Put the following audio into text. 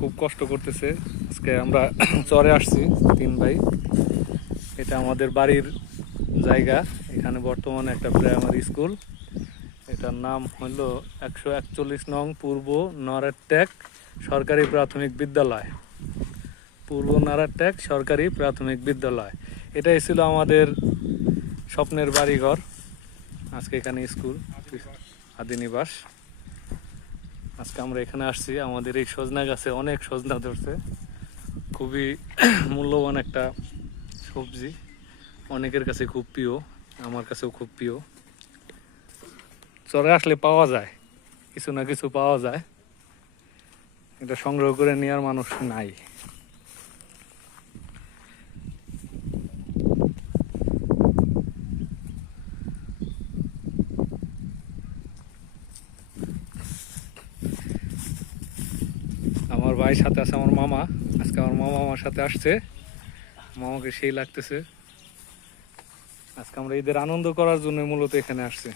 খুব কষ্ট করতেছে। আজকে আমরা চরে আসছি 3 ভাই। এটা আমাদের বাড়ির জায়গা। এখানে বর্তমানে একটা প্রাইমারি স্কুল, এটার নাম হলো 141 নং পূর্ব নরারটেক সরকারি প্রাথমিক বিদ্যালয়। পূর্ব নরারটেক সরকারি প্রাথমিক বিদ্যালয়, এটাই ছিল আমাদের স্বপ্নের বাড়িঘর। আজকে এখানে স্কুল, আদিনিবাস। আজকে আমরা এখানে আসছি। আমাদের এই সজনা গাছে অনেক সজনা ধরছে, খুবই মূল্যবান একটা সবজি, অনেকের কাছে খুব প্রিয়, আমার কাছেও খুব প্রিয়। চরে আসলে পাওয়া যায়, কিছু না কিছু পাওয়া যায়, এটা সংগ্রহ করে নেওয়ার মানুষ নাই। আমার ভাইয়ের সাথে আছে আমার মামা। আজকে আমার মামা আমার সাথে আসছে, মামাকে সেই লাগতেছে। আজকে আমরা ঈদের আনন্দ করার জন্য মূলত এখানে আসছি।